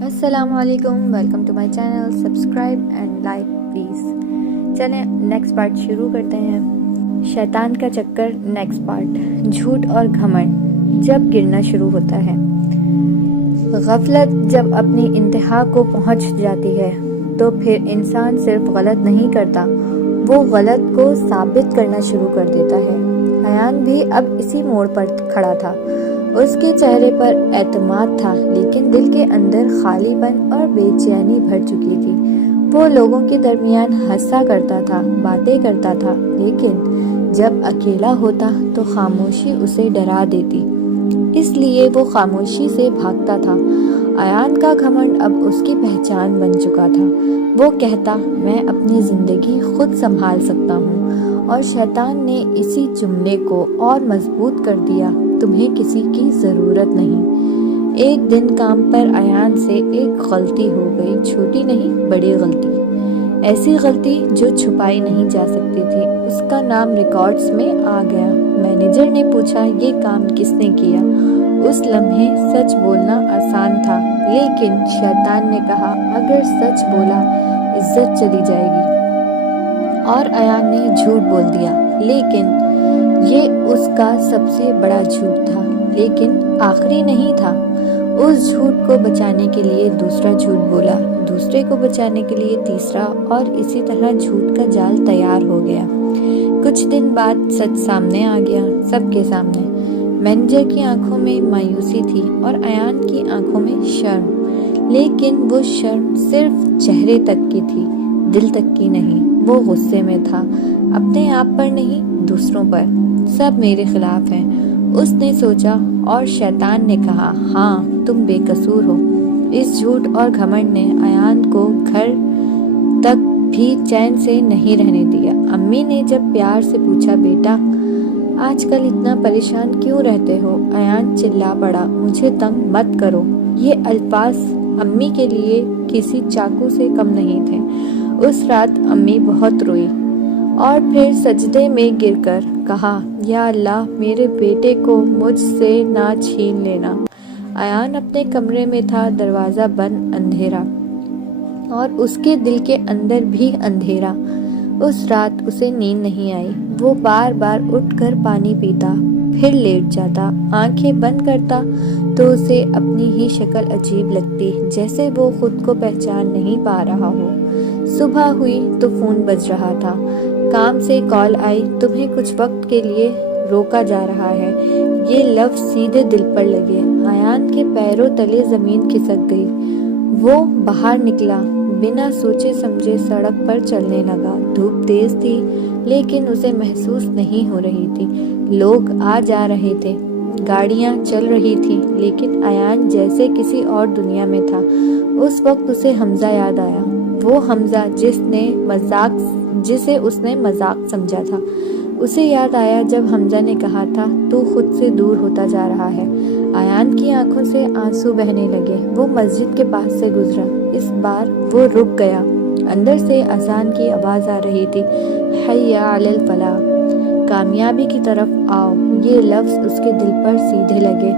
السلام علیکم، welcome to my channel. Subscribe and like please. چلیں نیکسٹ پارٹ شروع کرتے ہیں. شیطان کا چکر نیکسٹ پارٹ. جھوٹ اور گھمنڈ جب گرنا شروع ہوتا ہے. غفلت جب اپنی انتہا کو پہنچ جاتی ہے تو پھر انسان صرف غلط نہیں کرتا، وہ غلط کو ثابت کرنا شروع کر دیتا ہے. ایان بھی اب اسی موڑ پر کھڑا تھا. اس کے چہرے پر اعتماد تھا، لیکن دل کے اندر خالی پن اور بے چینی بھر چکی تھی. وہ لوگوں کے درمیان ہنسا کرتا تھا، باتیں کرتا تھا، لیکن جب اکیلا ہوتا تو خاموشی اسے ڈرا دیتی، اس لیے وہ خاموشی سے بھاگتا تھا. ایان کا گھمنڈ اب اس کی پہچان بن چکا تھا. وہ کہتا، میں اپنی زندگی خود سنبھال سکتا ہوں، اور شیطان نے اسی جملے کو اور مضبوط کر دیا، تمہیں کسی کی ضرورت نہیں. ایک دن کام پر ایان سے ایک غلطی ہو گئی، چھوٹی نہیں بڑی غلطی، ایسی غلطی جو چھپائی نہیں جا سکتی تھی. اس کا نام ریکارڈز میں آ گیا. مینیجر نے پوچھا، یہ کام کس نے کیا؟ اس لمحے سچ بولنا آسان تھا، لیکن شیطان نے کہا، اگر سچ بولا عزت چلی جائے گی. اور ایان نے جھوٹ بول دیا، لیکن یہ اس کا سب سے بڑا جھوٹ تھا، لیکن آخری نہیں تھا. اس جھوٹ کو بچانے کے لیے دوسرا جھوٹ بولا، دوسرے کو بچانے کے لیے تیسرا، اور اسی طرح جھوٹ کا جال تیار ہو گیا. کچھ دن بعد سچ سامنے آ گیا، سب کے سامنے. مینیجر کی آنکھوں میں مایوسی تھی اور ایان کی آنکھوں میں شرم، لیکن وہ شرم صرف چہرے تک کی تھی، دل تک کی نہیں. وہ غصے میں تھا، اپنے آپ پر نہیں، دوسروں پر. سب میرے خلاف ہیں، اس نے سوچا. اور شیطان نے کہا، ہاں تم بے قصور ہو. اس جھوٹ اور گھمنڈ نے ایان کو گھر تک بھی چین سے نہیں رہنے دیا. امی نے جب پیار سے پوچھا، بیٹا آج کل اتنا پریشان کیوں رہتے ہو؟ ایان چلا پڑا، مجھے تنگ مت کرو. یہ الفاظ امی کے لیے کسی چاقو سے کم نہیں تھے. اس رات امی بہت روئی اور پھر سجدے میں گر کر کہا، یا اللہ میرے بیٹے کو مجھ سے نہ چھین لینا. ایان اپنے کمرے میں تھا، دروازہ بند، اندھیرا، اور اس کے دل کے اندر بھی اندھیرا. اس رات اسے نیند نہیں آئی. وہ بار بار اٹھ کر پانی پیتا، پھر لیٹ جاتا. آنکھیں بند کرتا تو اسے اپنی ہی شکل عجیب لگتی، جیسے وہ خود کو پہچان نہیں پا رہا ہو. صبح ہوئی تو فون بج رہا تھا. کام سے کال آئی، تمہیں کچھ وقت کے لیے روکا جا رہا ہے. یہ لفظ سیدھے دل پر لگے. ایان کے پیروں تلے زمین کھسک گئی. وہ باہر نکلا، بنا سوچے سمجھے سڑک پر چلنے لگا. دھوپ تیز تھی، لیکن اسے محسوس نہیں ہو رہی تھی. لوگ آ جا رہے تھے، گاڑیاں چل رہی تھیں، لیکن ایان جیسے کسی اور دنیا میں تھا. اس وقت اسے حمزہ یاد آیا، وہ حمزہ جسے اس نے مذاق سمجھا تھا. اسے یاد آیا جب حمزہ نے کہا تھا، تو خود سے دور ہوتا جا رہا ہے. ایان کی آنکھوں سے آنسو بہنے لگے. وہ مسجد کے پاس سے گزرا. اس بار وہ رک گیا. اندر سے اذان کی آواز آ رہی تھی، حی علی الفلاح، کامیابی کی طرف آؤ. یہ لفظ اس کے دل پر سیدھے لگے.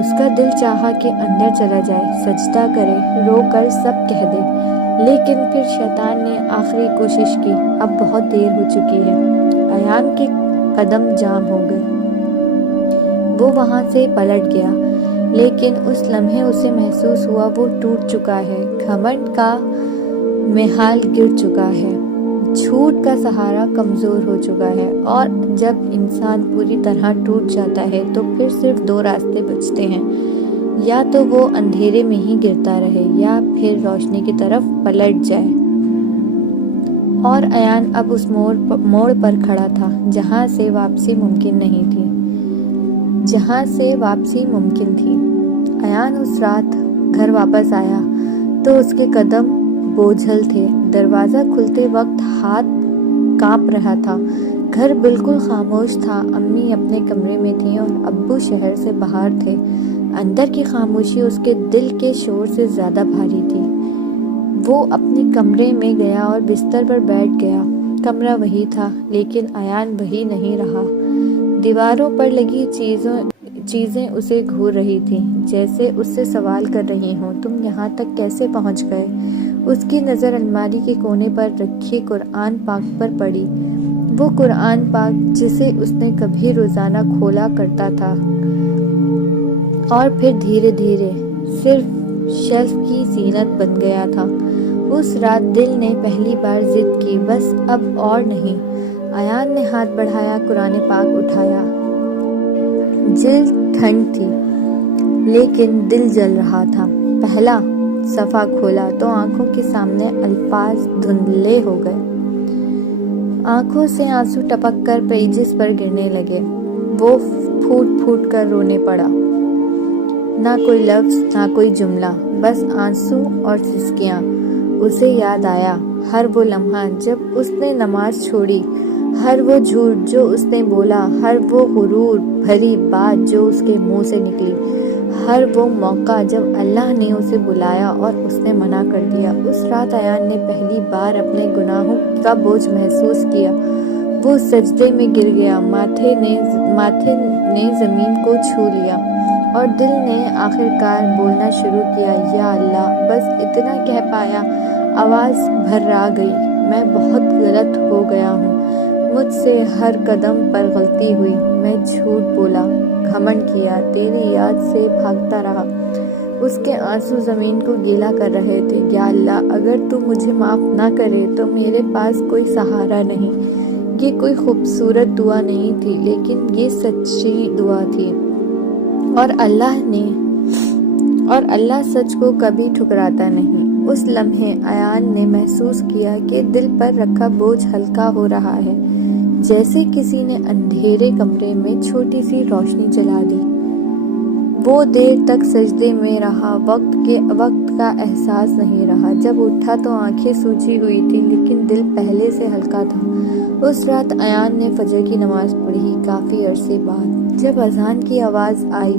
اس کا دل چاہا کہ اندر چلا جائے، سجدہ کرے، رو کر سب کہہ دے، لیکن پھر شیطان نے آخری کوشش کی. اب بہت دیر ہو چکی ہے. ایان کے قدم جام ہو گئے. وہ وہاں سے پلٹ گیا، لیکن اس لمحے اسے محسوس ہوا وہ ٹوٹ چکا ہے. گھمنڈ کا محال گر چکا ہے، جھوٹ کا سہارا کمزور ہو چکا ہے. اور جب انسان پوری طرح ٹوٹ جاتا ہے تو پھر صرف دو راستے بچتے ہیں، یا تو وہ اندھیرے میں ہی گرتا رہے یا پھر روشنی کی طرف پلٹ جائے. اور ایان اب اس موڑ پر کھڑا تھا جہاں سے واپسی ممکن نہیں تھی، جہاں سے واپسی ممکن تھی. ایان اس رات گھر واپس آیا تو اس کے قدم بوجھل تھے. دروازہ کھلتے وقت ہاتھ کانپ رہا تھا. گھر بالکل خاموش تھا. امی اپنے کمرے میں تھیں اور ابو شہر سے باہر تھے. اندر کی خاموشی اس کے دل کے شور سے زیادہ بھاری تھی. وہ اپنے کمرے میں گیا اور بستر پر بیٹھ گیا. کمرہ وہی تھا، لیکن ایان وہی نہیں رہا. دیواروں پر لگی چیزیں اسے گھور رہی تھیں، جیسے اس سے سوال کر رہی ہوں تم یہاں تک کیسے پہنچ گئے؟ اس کی نظر الماری کے کونے پر رکھی قرآن پاک پر پڑی، وہ قرآن پاک جسے اس نے کبھی روزانہ کھولا کرتا تھا اور پھر دھیرے دھیرے صرف شیلف کی زینت بن گیا تھا۔ اس رات دل نے پہلی بار ضد کی، بس اب اور نہیں۔ ایان نے ہاتھ بڑھایا، قرآن پاک اٹھایا۔ جلد ٹھنڈ تھی لیکن دل جل رہا تھا۔ پہلا صفحہ کھولا تو آنکھوں کے سامنے الفاظ دھندلے ہو گئے، آنکھوں سے آنسو ٹپک کر پیجز پر گرنے لگے۔ وہ پھوٹ پھوٹ کر رونے پڑا، نہ کوئی لفظ نہ کوئی جملہ، بس آنسو اور سسکیاں۔ اسے یاد آیا ہر وہ لمحہ جب اس نے نماز چھوڑی، ہر وہ جھوٹ جو اس نے بولا، ہر وہ غرور بھری بات جو اس کے منہ سے نکلی، ہر وہ موقع جب اللہ نے اسے بلایا اور اس نے منع کر دیا۔ اس رات ایان نے پہلی بار اپنے گناہوں کا بوجھ محسوس کیا۔ وہ سجدے میں گر گیا، ماتھے نے زمین کو چھو لیا اور دل نے آخرکار بولنا شروع کیا، یا اللہ۔ بس اتنا کہہ پایا، آواز بھرا گئی، میں بہت غلط ہو گیا ہوں، مجھ سے ہر قدم پر غلطی ہوئی، میں جھوٹ بولا، گھمنڈ کیا، تیری یاد سے بھاگتا رہا۔ اس کے آنسو زمین کو گیلا کر رہے تھے۔ یا اللہ، اگر تو مجھے معاف نہ کرے تو میرے پاس کوئی سہارا نہیں۔ یہ کوئی خوبصورت دعا نہیں تھی لیکن یہ سچی دعا تھی، اور اللہ سچ کو کبھی ٹھکراتا نہیں۔ اس لمحے ایان نے محسوس کیا کہ دل پر رکھا بوجھ ہلکا ہو رہا ہے، جیسے کسی نے اندھیرے کمرے میں چھوٹی سی روشنی جلا دی۔ وہ دیر تک سجدے میں رہا، وقت کا احساس نہیں رہا۔ جب اٹھا تو آنکھیں سوجی ہوئی تھی لیکن دل پہلے سے ہلکا تھا۔ اس رات ایان نے فجر کی نماز پڑھی، کافی عرصے بعد۔ جب اذان کی آواز آئی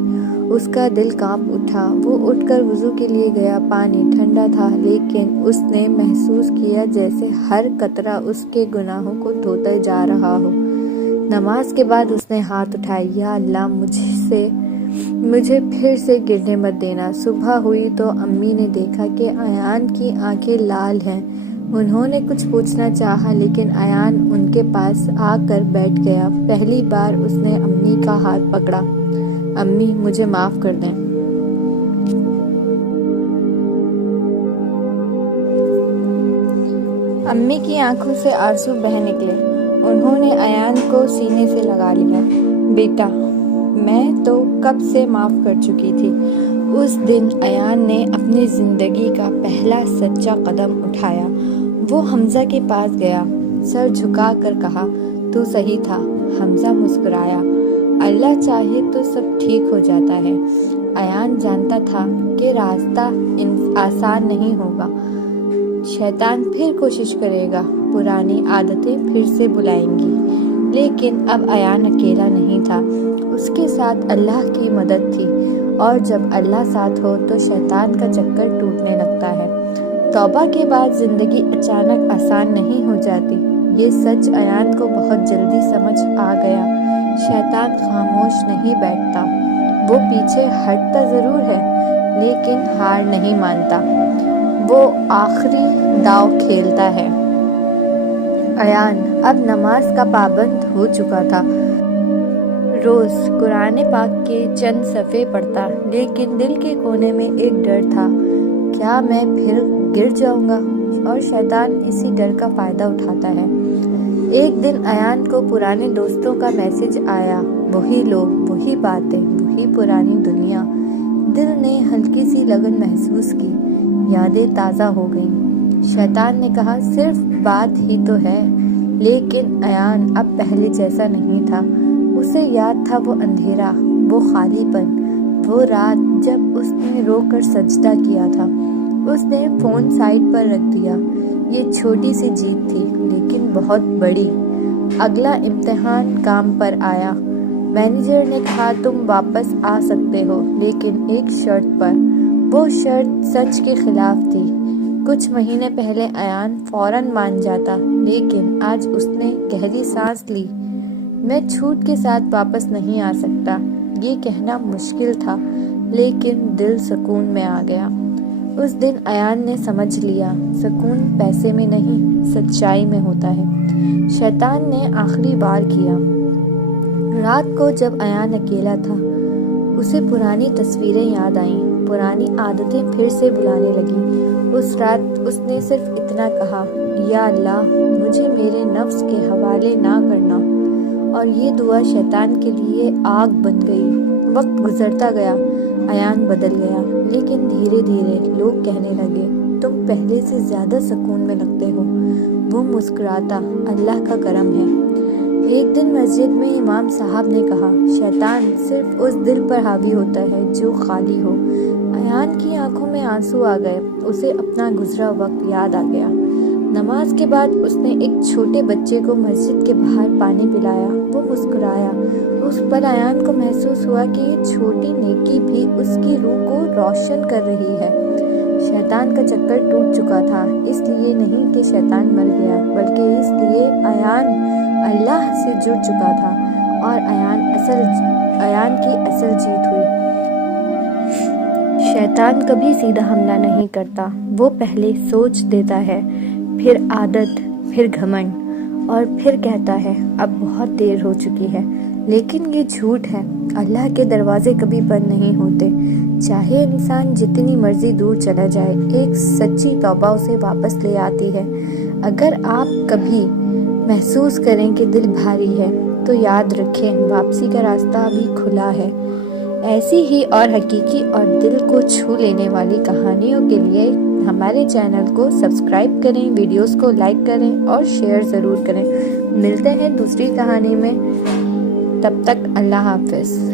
اس کا دل کانپ اٹھا۔ وہ اٹھ کر وضو کے لیے گیا، پانی ٹھنڈا تھا لیکن اس نے محسوس کیا جیسے ہر قطرہ اس کے گناہوں کو دھوتا جا رہا ہو۔ نماز کے بعد اس نے ہاتھ اٹھائے، یا اللہ مجھے پھر سے گرنے مت دینا۔ صبح ہوئی تو امی نے دیکھا کہ ایان کی آنکھیں لال ہیں۔ انہوں نے کچھ پوچھنا چاہا لیکن ایان ان کے پاس آ کر بیٹھ گیا۔ پہلی بار اس نے امی کا ہاتھ پکڑا۔ امی، مجھے معاف کر دیں۔ امی کی آنکھوں سے آنسو بہہ نکلے۔ انہوں نے ایان کو سینے سے لگا لیا۔ بیٹا، میں تو کب سے معاف کر چکی تھی۔ اس دن ایان نے اپنی زندگی کا پہلا سچا قدم اٹھایا۔ وہ حمزہ کے پاس گیا، سر جھکا کر کہا، تو صحیح تھا۔ حمزہ مسکرایا، اللہ چاہے تو سب ٹھیک ہو جاتا ہے۔ ایان جانتا تھا کہ راستہ آسان نہیں ہوگا، شیطان پھر کوشش کرے گا، پرانی عادتیں پھر سے بلائیں گی، لیکن اب ایان اکیلا نہیں تھا، اس کے ساتھ اللہ کی مدد تھی، اور جب اللہ ساتھ ہو تو شیطان کا چکر ٹوٹنے لگتا ہے۔ توبہ کے بعد زندگی اچانک آسان نہیں ہو جاتی، یہ سچ ایان کو بہت جلدی سمجھ آ گیا۔ شیطان خاموش نہیں بیٹھتا، وہ پیچھے ہٹتا ضرور ہے لیکن ہار نہیں مانتا، وہ آخری داؤ کھیلتا ہے۔ ایان اب نماز کا پابند ہو چکا تھا، روز قرآن پاک کے چند صفحے پڑھتا، لیکن دل کے کونے میں ایک ڈر تھا، کیا میں پھر گر جاؤں گا؟ اور شیطان اسی ڈر کا فائدہ اٹھاتا ہے۔ ایک دن ایان کو پرانے دوستوں کا میسج آیا، وہی لوگ، وہی باتیں، وہی پرانی دنیا۔ دل نے ہلکی سی لگن محسوس کی، یادیں تازہ ہو گئیں۔ شیطان نے کہا، صرف بات ہی تو ہے، لیکن ایان اب پہلے جیسا نہیں تھا۔ اسے یاد تھا وہ اندھیرا، وہ خالی پن، وہ رات جب اس نے رو کر سجدہ کیا تھا۔ اس نے فون سائڈ پر رکھ دیا۔ یہ چھوٹی سی جیت تھی لیکن بہت بڑی۔ اگلا امتحان کام پر آیا۔ مینیجر نے کہا، تم واپس آ سکتے ہو لیکن ایک شرط پر۔ وہ شرط سچ کے خلاف تھی۔ کچھ مہینے پہلے ایان فوراً مان جاتا، لیکن آج اس نے گہری سانس لی۔ میں جھوٹ کے ساتھ واپس نہیں آ سکتا، یہ کہنا مشکل تھا لیکن دل سکون میں آ گیا۔ اس دن ایان نے سمجھ لیا سکون پیسے میں نہیں سچائی میں ہوتا ہے۔ شیطان نے آخری بار کیا۔ رات کو جب ایان اکیلا تھا اسے پرانی تصویریں یاد آئیں، پرانی عادتیں پھر سے بلانے لگیں۔ اس رات اس نے صرف اتنا کہا، یا اللہ مجھے میرے نفس کے حوالے نہ کرنا، اور یہ دعا شیطان کے لیے آگ بن گئی۔ وقت گزرتا گیا، ایان بدل گیا، لیکن دھیرے دھیرے لوگ کہنے لگے تم پہلے سے زیادہ سکون میں لگتے ہو۔ وہ مسکراتا، اللہ کا کرم ہے۔ ایک دن مسجد میں امام صاحب نے کہا، شیطان صرف اس دل پر حاوی ہوتا ہے جو خالی ہو۔ ایان کی آنکھوں میں آنسو آ گئے، اسے اپنا گزرا وقت یاد آ گیا۔ نماز کے بعد اس نے ایک چھوٹے بچے کو مسجد کے باہر پانی پلایا، وہ مسکرایا۔ اس پر ایان کو محسوس ہوا کہ یہ چھوٹی نیکی بھی اس کی روح کو روشن کر رہی ہے۔ شیطان کا چکر ٹوٹ چکا تھا، اس لیے نہیں کہ شیطان مر گیا، بلکہ اس لیے ایان اللہ سے جڑ چکا تھا اور ایان کی اصل جیت ہوئی۔ شیطان کبھی سیدھا حملہ نہیں کرتا، وہ پہلے سوچ دیتا ہے، پھر عادت، پھر گھمنڈ، اور پھر کہتا ہے اب بہت دیر ہو چکی ہے۔ لیکن یہ جھوٹ ہے، اللہ کے دروازے کبھی بند نہیں ہوتے، چاہے انسان جتنی مرضی دور چلا جائے، ایک سچی توبہ اسے واپس لے آتی ہے۔ اگر آپ کبھی محسوس کریں کہ دل بھاری ہے تو یاد رکھیں واپسی کا راستہ ابھی کھلا ہے۔ ایسی ہی اور حقیقی اور دل کو چھو لینے والی کہانیوں کے لیے ہمارے چینل کو سبسکرائب کریں، ویڈیوز کو لائک کریں اور شیئر ضرور کریں۔ ملتے ہیں دوسری کہانی میں، تب تک اللہ حافظ۔